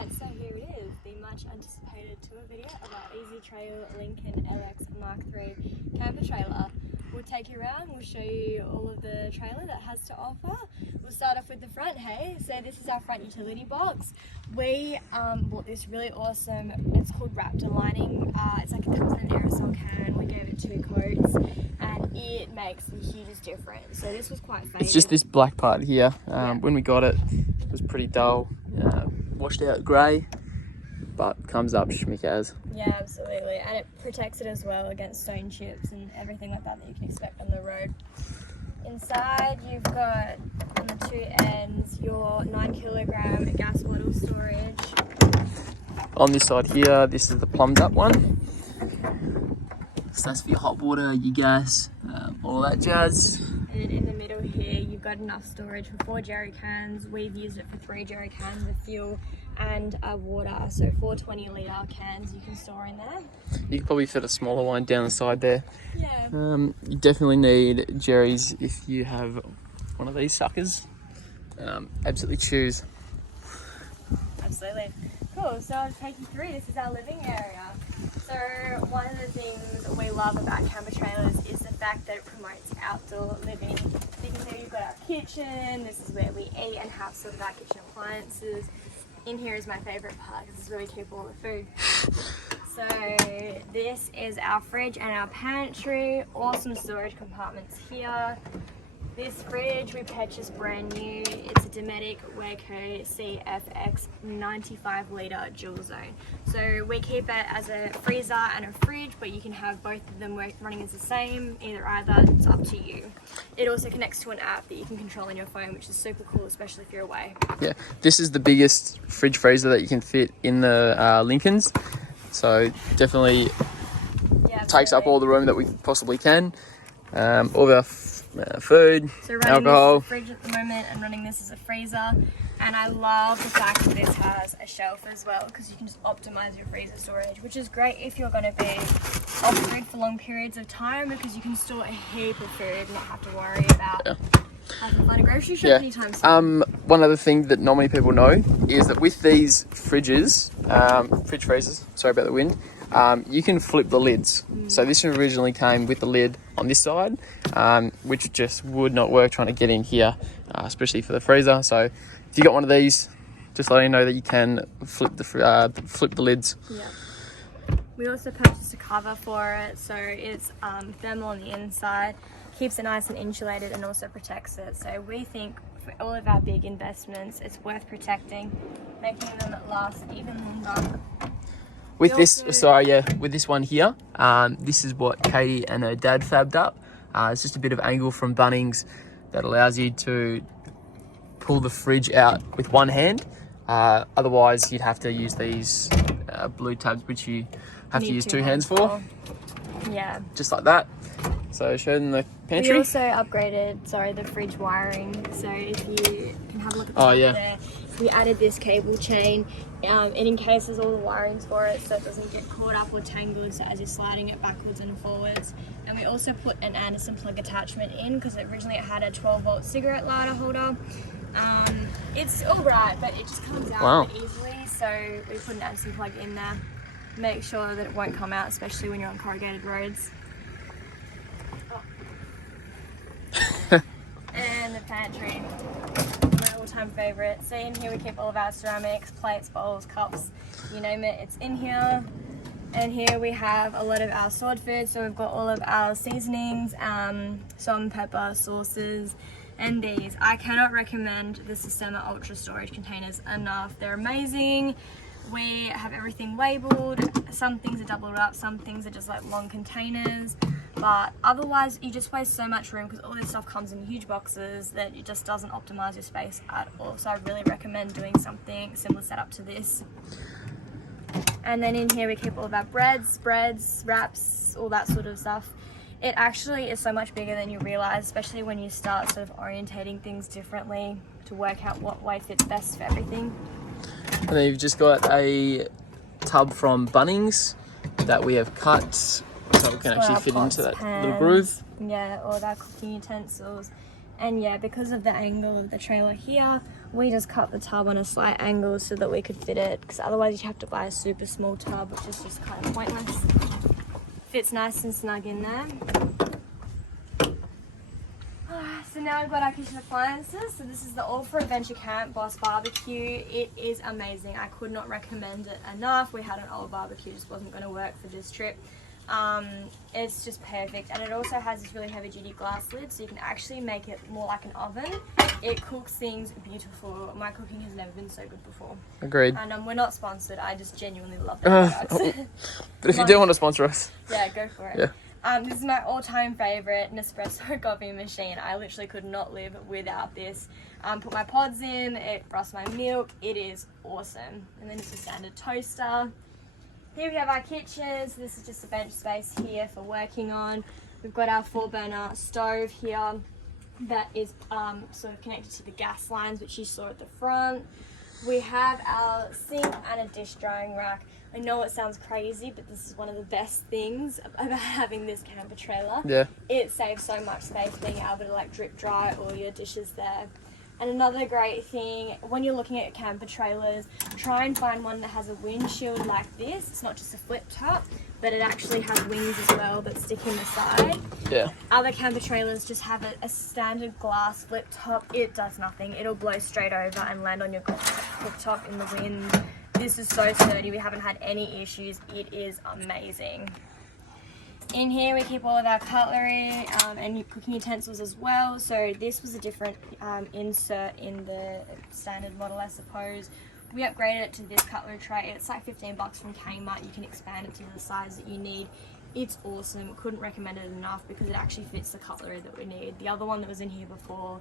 Alright, so here it is, the much anticipated tour video of our Ezytrail Lincoln LX MK3 camper trailer. We'll take you around, we'll show you all of the trailer that has to offer. We'll start off with the front, hey? So this is our front utility box. We bought this really awesome, it's called Raptor lining. It's like it comes in an aerosol can. We gave it 2 coats and it makes the hugest difference. So this was quite faded. It's just this black part here. When we got it, it was pretty dull, washed out grey, but comes up schmickaz. Yeah, absolutely, and it protects it as well against stone chips and everything like that you can expect on the road. Inside you've got, on the 2 ends, your 9kg gas bottle storage. On this side here, this is the plumbed up one. So that's for your hot water, your gas, all that jazz. And in the middle here, you've got enough storage for 4 jerry cans. We've used it for 3 jerry cans of fuel and water. So 4 20-litre cans you can store in there. You can probably fit a smaller one down the side there. Yeah. You definitely need jerrys if you have one of these suckers. Absolutely choose. Absolutely. Cool, so I'll take you through. This is our living area. So one of the things we love about camper trailers is the fact that it promotes outdoor living. You can see we've got our kitchen, this is where we eat and have sort of our kitchen appliances. In here is my favourite part because this is where we keep all the food. So this is our fridge and our pantry, awesome storage compartments here. This fridge we purchased brand new. It's a Dometic Waco CFX 95-litre dual zone. So we keep it as a freezer and a fridge, but you can have both of them running as the same, either, it's up to you. It also connects to an app that you can control on your phone, which is super cool, especially if you're away. Yeah, this is the biggest fridge freezer that you can fit in the Lincolns. So definitely takes up all the room that we possibly can. All of our food, so running alcohol. This is a fridge at the moment and running this as a freezer, and I love the fact that this has a shelf as well because you can just optimize your freezer storage, which is great if you're going to be off food for long periods of time because you can store a heap of food and not have to worry about having to find a grocery shop anytime soon. One other thing that not many people know is that with these fridges, fridge freezers, sorry about the wind, you can flip the lids. So this originally came with the lid on this side, which just would not work trying to get in here, especially for the freezer. So if you got one of these, just letting you know that you can flip the lids. Yeah. We also purchased a cover for it, so it's thermal on the inside, keeps it nice and insulated and also protects it. So we think for all of our big investments, it's worth protecting, making them last even longer. With this one here, this is what Katie and her dad fabbed up. It's just a bit of angle from Bunnings that allows you to pull the fridge out with one hand. Otherwise, you'd have to use these blue tabs, which you have to use 2 hands for. Yeah. Just like that. So show them the pantry. We also upgraded, the fridge wiring. So if you can have a look at the top there, we added this cable chain. It encases all the wirings for it so it doesn't get caught up or tangled so as you're sliding it backwards and forwards. And we also put an Anderson plug attachment in because originally it had a 12-volt cigarette lighter holder. It's all right, but it just comes out really easily, so we put an Anderson plug in there. Make sure that it won't come out, especially when you're on corrugated roads. And the pantry, my all-time favourite. So in here we keep all of our ceramics, plates, bowls, cups, you name it, it's in here. And here we have a lot of our stored food, so we've got all of our seasonings, salt and pepper, sauces, and these. I cannot recommend the Systema Ultra storage containers enough. They're amazing. We have everything labelled. Some things are doubled up, some things are just like long containers. But otherwise, you just waste so much room because all this stuff comes in huge boxes that it just doesn't optimize your space at all. So I really recommend doing something similar setup to this. And then in here we keep all of our breads, wraps, all that sort of stuff. It actually is so much bigger than you realize, especially when you start sort of orientating things differently to work out what way fits best for everything. And then you've just got a tub from Bunnings that we have cut so it can actually fit into that little groove. Yeah, all of our cooking utensils. And yeah, because of the angle of the trailer here, we just cut the tub on a slight angle so that we could fit it, because otherwise you'd have to buy a super small tub, which is just kind of pointless. Fits nice and snug in there. So now we've got our kitchen appliances. So this is the All for Adventure Camp Boss Barbecue. It is amazing. I could not recommend it enough. We had an old barbecue, just wasn't going to work for this trip. It's just perfect, and it also has this really heavy duty glass lid, so you can actually make it more like an oven. It cooks things beautiful. My cooking has never been so good before. Agreed. And we're not sponsored. I just genuinely love the products. But if you do want to sponsor us, yeah, go for it. Yeah. This is my all-time favorite Nespresso coffee machine. I literally could not live without this. Put my pods in, it frosts my milk. It is awesome. And then it's a standard toaster. Here we have our kitchen. So this is just a bench space here for working on. We've got our 4-burner stove here that is sort of connected to the gas lines, which you saw at the front. We have our sink and a dish drying rack. I know it sounds crazy, but this is one of the best things about having this camper trailer. Yeah. It saves so much space being able to like drip dry all your dishes there. And another great thing, when you're looking at camper trailers, try and find one that has a windshield like this. It's not just a flip top, but it actually has wings as well that stick in the side. Yeah. Other camper trailers just have a standard glass flip top. It does nothing. It'll blow straight over and land on your cooktop in the wind. This is so sturdy. We haven't had any issues. It is amazing. In here we keep all of our cutlery and cooking utensils as well. So this was a different insert in the standard model, I suppose. We upgraded it to this cutlery tray. It's like $15 from Kmart. You can expand it to the size that you need. It's awesome. Couldn't recommend it enough because it actually fits the cutlery that we need. The other one that was in here before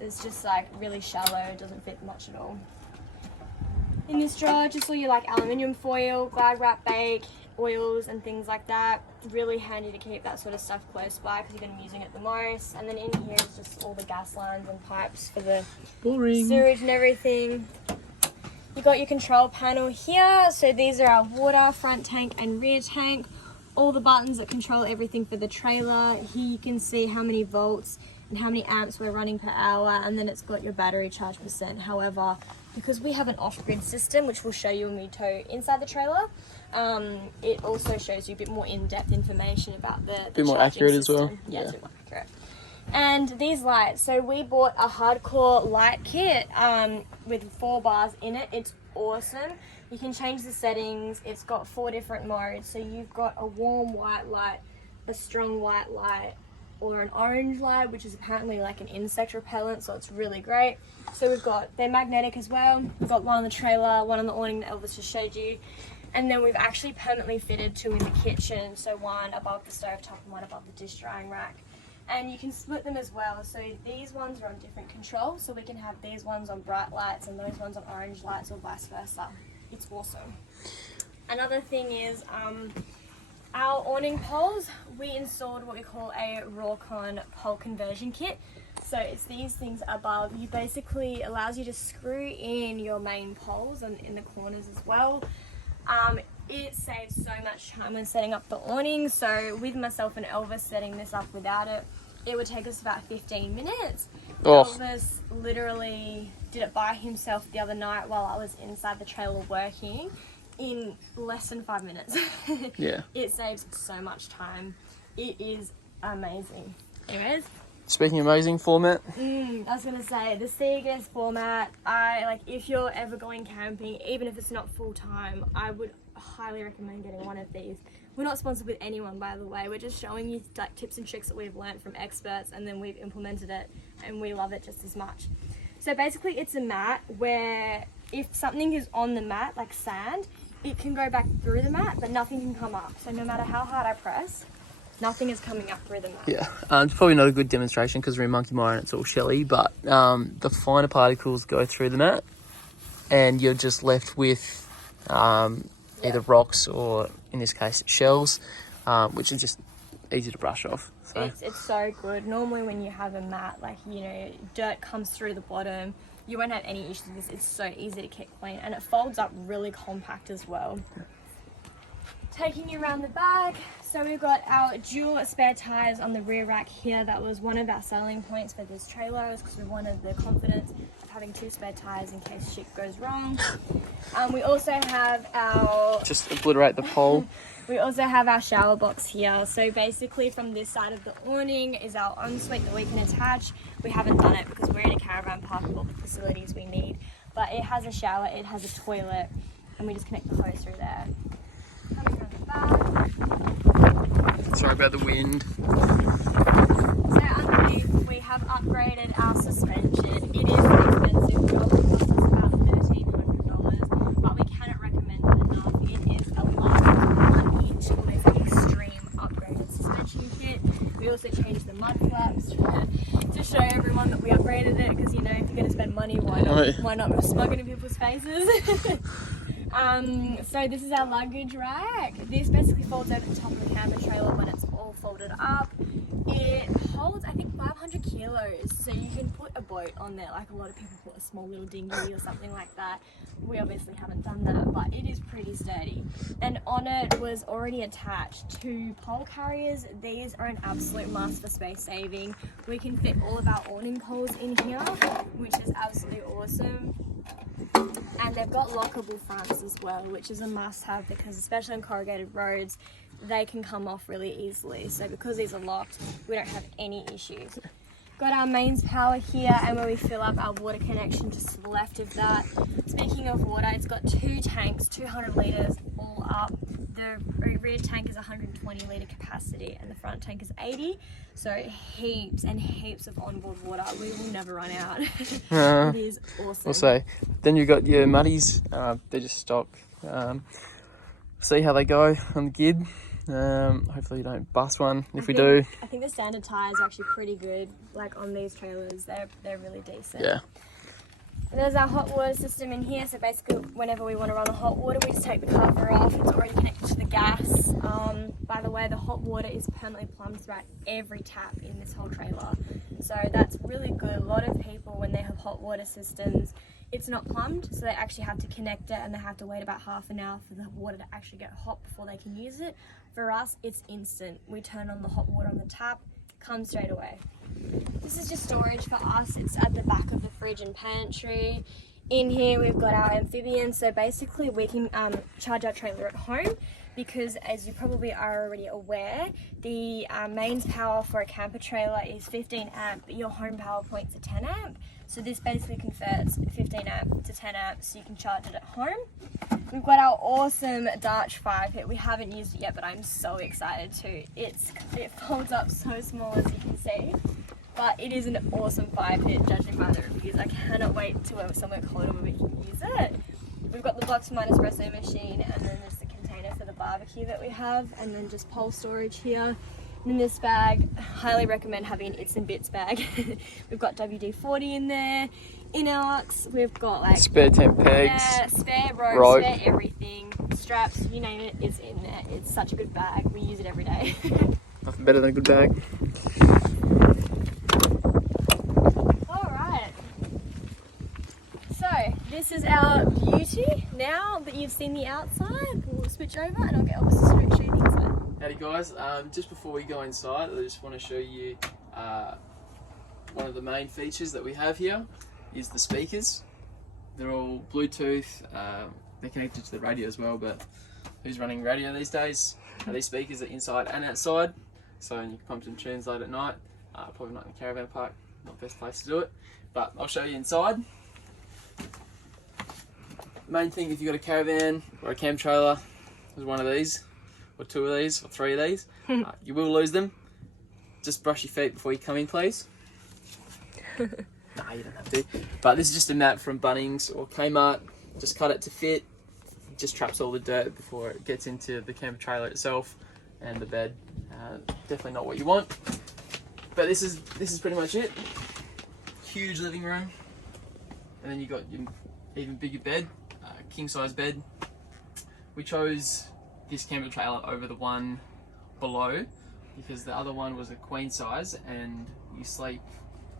is just like really shallow, doesn't fit much at all. In this drawer, just all your like aluminium foil, Glad wrap bake, oils and things like that. Really handy to keep that sort of stuff close by because you're going to be using it the most. And then in here is just all the gas lines and pipes for the sewage and everything. You got your control panel here. So these are our water, front tank and rear tank. All the buttons that control everything for the trailer. Here you can see how many volts and how many amps we're running per hour, and then it's got your battery charge percent. However, because we have an off-grid system, which we'll show you when we tow inside the trailer, it also shows you a bit more in-depth information about the bit more accurate system as well. Yeah, it's a bit more accurate. And these lights, so we bought a hardcore light kit with 4 bars in it. It's awesome. You can change the settings. It's got 4 different modes. So you've got a warm white light, a strong white light, or an orange light, which is apparently like an insect repellent, so it's really great. So they're magnetic as well. We've got one on the trailer, one on the awning that Elvis just showed you. And then we've actually permanently fitted 2 in the kitchen, so one above the stovetop and one above the dish drying rack. And you can split them as well, so these ones are on different controls, so we can have these ones on bright lights and those ones on orange lights, or vice versa. It's awesome. Another thing is, our awning poles, we installed what we call a Rawcon pole conversion kit. So it's these things above. You basically allows you to screw in your main poles and in the corners as well. It saves so much time when setting up the awning. So with myself and Elvis setting this up without it, it would take us about 15 minutes. Oh. Elvis literally did it by himself the other night while I was inside the trailer working in less than 5 minutes. Yeah. It saves so much time. It is amazing. Anyways. Speaking of amazing format. I was going to say, the Seagers format, if you're ever going camping, even if it's not full time, I would highly recommend getting one of these. We're not sponsored with anyone, by the way. We're just showing you like tips and tricks that we've learned from experts, and then we've implemented it, and we love it just as much. So basically it's a mat where if something is on the mat, like sand, it can go back through the mat, but nothing can come up. So no matter how hard I press, nothing is coming up through the mat. Yeah, it's probably not a good demonstration because we're in Monkey Mire and it's all shelly, but the finer particles go through the mat and you're just left with either rocks or, in this case, shells, which is just easy to brush off. So. It's so good. Normally when you have a mat, dirt comes through the bottom, you won't have any issues with this. It's so easy to keep clean, and it folds up really compact as well. Taking you around the back, so we've got our dual spare tires on the rear rack here. That was one of our selling points for this trailer, because we wanted the confidence of having 2 spare tires in case shit goes wrong. We also have our... Just obliterate the pole. We also have our shower box here. So basically from this side of the awning is our ensuite that we can attach. We haven't done it because we're in a caravan park with all the facilities we need. But it has a shower, it has a toilet, and we just connect the hose through there. Coming around the back. Sorry about the wind. So underneath we have upgraded our suspension. It is expensive, it probably costs us about $1,300, but we cannot recommend it enough. It is a lot each with an extreme upgraded suspension kit. We also changed the mud flaps to show everyone that we upgraded it, because you know, if you're going to spend money, why not smug it in people's faces? So this is our luggage rack. This basically folds over the top of the camper trailer when it's all folded up. It holds, I think, 500 kilos, so you can put a boat on there, like a lot of people put a small little dinghy or something like that. We obviously haven't done that, but it is pretty sturdy. And on it was already attached 2 pole carriers. These are an absolute must for space saving. We can fit all of our awning poles in here, which is absolutely awesome. And they've got lockable fronts as well, which is a must-have because especially on corrugated roads, they can come off really easily. So because these are locked, we don't have any issues. Got our mains power here, and where we fill up our water connection just to the left of that. Speaking of water, it's got 2 tanks, 200 litres all up. The rear tank is 120 litre capacity and the front tank is 80. So heaps and heaps of onboard water. We will never run out. It is awesome. We'll say. Then you've got your muddies. They're just stock. See how they go on the gid. Hopefully you don't bust one. If we do, I think the standard tires are actually pretty good. Like on these trailers, they're really decent. yeah. There's our hot water system in here, so basically whenever we want to run the hot water, we just take the cover off. It's already connected to the gas. By the way, the hot water is permanently plumbed throughout every tap in this whole trailer. So that's really good. A lot of people, when they have hot water systems, it's not plumbed, so they actually have to connect it and they have to wait about half an hour for the water to actually get hot before they can use it. For us, it's instant. We turn on the hot water on the tap, comes straight away. This is just storage for us. It's at the back of the fridge and pantry. In here we've got our amphibian, so basically we can charge our trailer at home, because as you probably are already aware, the mains power for a camper trailer is 15 amp, but your home power point's a 10 amp. So this basically converts 15 amp to 10 amp, so you can charge it at home. We've got our awesome Dutch fire pit. We haven't used it yet, but I'm so excited to. It folds up so small, as you can see. But it is an awesome fire pit, judging by the reviews. I cannot wait to somewhere colder where we can use it. We've got the box mine espresso machine, and then there's the container for the barbecue that we have, and then just pole storage here. And in this bag, highly recommend having an Its and Bits bag. We've got WD-40 in there, Inox, we've got like spare tent pegs, yeah, spare rope, spare everything, straps, you name it, it's in there. It's such a good bag. We use it every day. Nothing better than a good bag. Alright, so this is our beauty. Now that you've seen the outside, we'll switch over and I'll get Elvis to show you the inside. Howdy guys, just before we go inside, I just want to show you one of the main features that we have here is the speakers. They're all Bluetooth, they're connected to the radio as well, but who's running radio these days? These speakers are inside and outside, so you can pump some tunes late at night, probably not in the caravan park, not the best place to do it, but I'll show you inside. Main thing, if you've got a caravan or a camp trailer, is one of these, or 2 of these, or 3 of these. You will lose them. Just brush your feet before you come in, please. Nah, you don't have to. But this is just a mat from Bunnings or Kmart. Just cut it to fit. It just traps all the dirt before it gets into the camper trailer itself and the bed. Definitely not what you want. But this is pretty much it. Huge living room, and then you got your even bigger bed, king size bed. We chose this camper trailer over the one below because the other one was a queen size and you sleep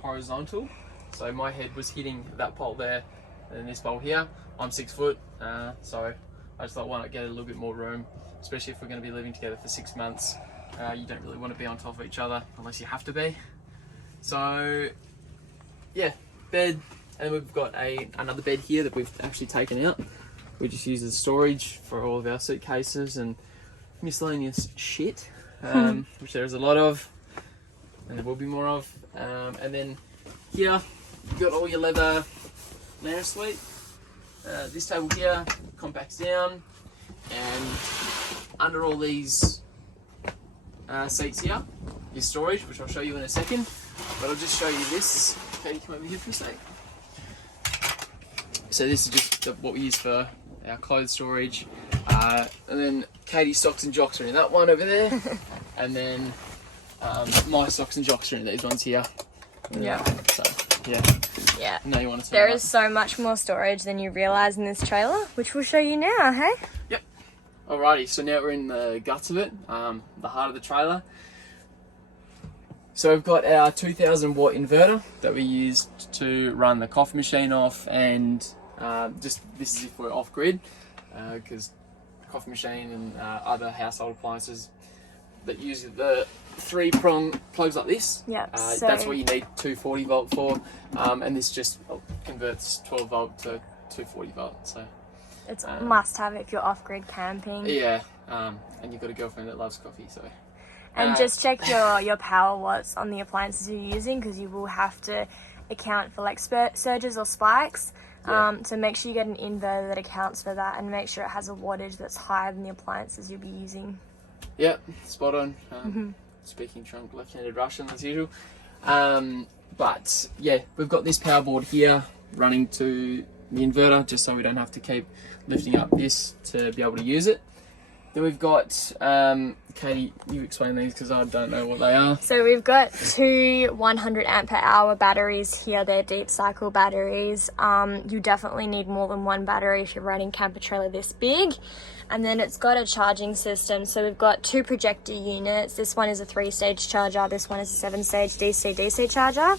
horizontal, so my head was hitting that pole there and this pole here. I'm 6 foot, so I just thought, why not get a little bit more room, especially if we're going to be living together for 6 months. You don't really want to be on top of each other unless you have to be. So yeah, bed, And then we've got another bed here that we've actually taken out. We just use as storage for all of our suitcases and miscellaneous shit, which there is a lot of, and there will be more of. And then here, you've got all your leather lounge suite. This table here compacts down, and under all these seats here is storage, which I'll show you in a second. But I'll just show you this. Katie, come over here for a sec. So this is just what we use for our clothes storage. And then Katie's socks and jocks are in that one over there. And then my socks and jocks are in these ones here. Yeah. So, yeah. Yeah. No, you want to There is so much more storage than you realise in this trailer, which we'll show you now, hey? Yep. Alrighty, so now we're in the guts of it, the heart of the trailer. So we've got our 2000 watt inverter that we used to run the coffee machine off, and this is if we're off grid, because coffee machine and other household appliances that use the 3-prong plugs like this. Yeah. That's what you need 240 volt for, and this just converts 12 volt to 240 volt. So it's a must have if you're off grid camping. yeah, and you've got a girlfriend that loves coffee, so. And just check your power watts on the appliances you're using, because you will have to account for like surges or spikes. Yeah. So make sure you get an inverter that accounts for that, and make sure it has a wattage that's higher than the appliances you'll be using. Yep, spot on. Speaking drunk left-handed Russian as usual. But yeah, we've got this power board here running to the inverter, just so we don't have to keep lifting up this to be able to use it. Then we've got, Katie, you explain these because I don't know what they are. So we've got two 100 amp per hour batteries here. They're deep cycle batteries. You definitely need more than one battery if you're running camper trailer this big. And then it's got a charging system. So we've got two projector units. This one is a 3-stage charger. This one is a 7-stage DC-DC charger.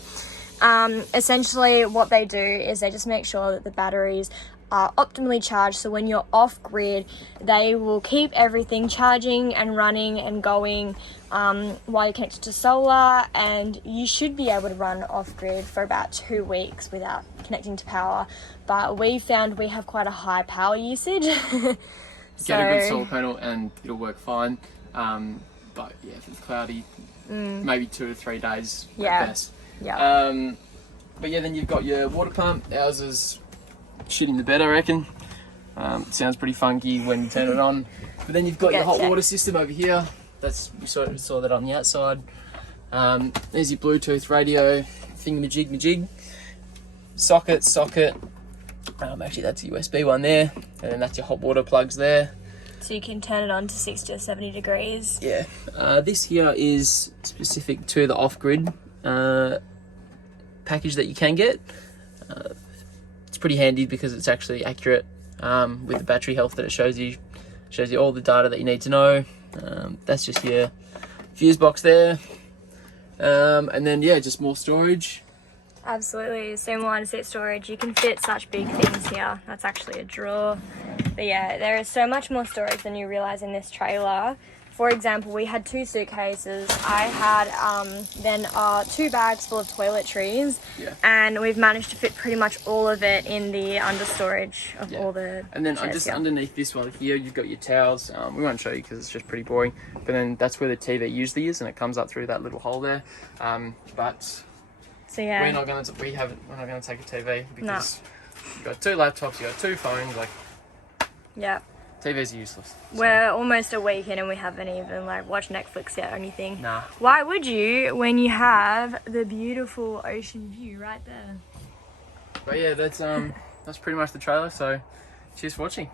Essentially what they do is they just make sure that the batteries are optimally charged, so when you're off grid they will keep everything charging and running and going while you're connected to solar, and you should be able to run off grid for about 2 weeks without connecting to power. But we found we have quite a high power usage. Get a good solar panel and it'll work fine, but yeah, if it's cloudy, maybe 2 to 3 days at best. Yeah. But yeah, then you've got your water pump. Ours is shit in the bed, I reckon. It sounds pretty funky when you turn it on. But then you've got your hot water system over here. We saw that on the outside. There's your Bluetooth radio, thingamajig. Socket. Actually, that's a USB one there. And then that's your hot water plugs there. So you can turn it on to 60 or 70 degrees. Yeah. This here is specific to the off-grid package that you can get. It's pretty handy because it's actually accurate with the battery health that it shows you. Shows you all the data that you need to know. That's just your fuse box there. And then yeah, just more storage. Absolutely, so more under-seat storage. You can fit such big things here. That's actually a drawer. But yeah, there is so much more storage than you realise in this trailer. For example, we had 2 suitcases. I had then 2 bags full of toiletries, and we've managed to fit pretty much all of it in the under storage of all the. And then just underneath this one here, you've got your towels. We won't show you because it's just pretty boring. But then that's where the TV usually is, and it comes up through that little hole there. But so yeah, we're not going to take a TV because you've got 2 laptops, you've got 2 phones, like. Yeah. TV's useless. So. We're almost a week in and we haven't even like watched Netflix yet or anything. Nah. Why would you when you have the beautiful ocean view right there? But yeah, that's pretty much the trailer. So, cheers for watching.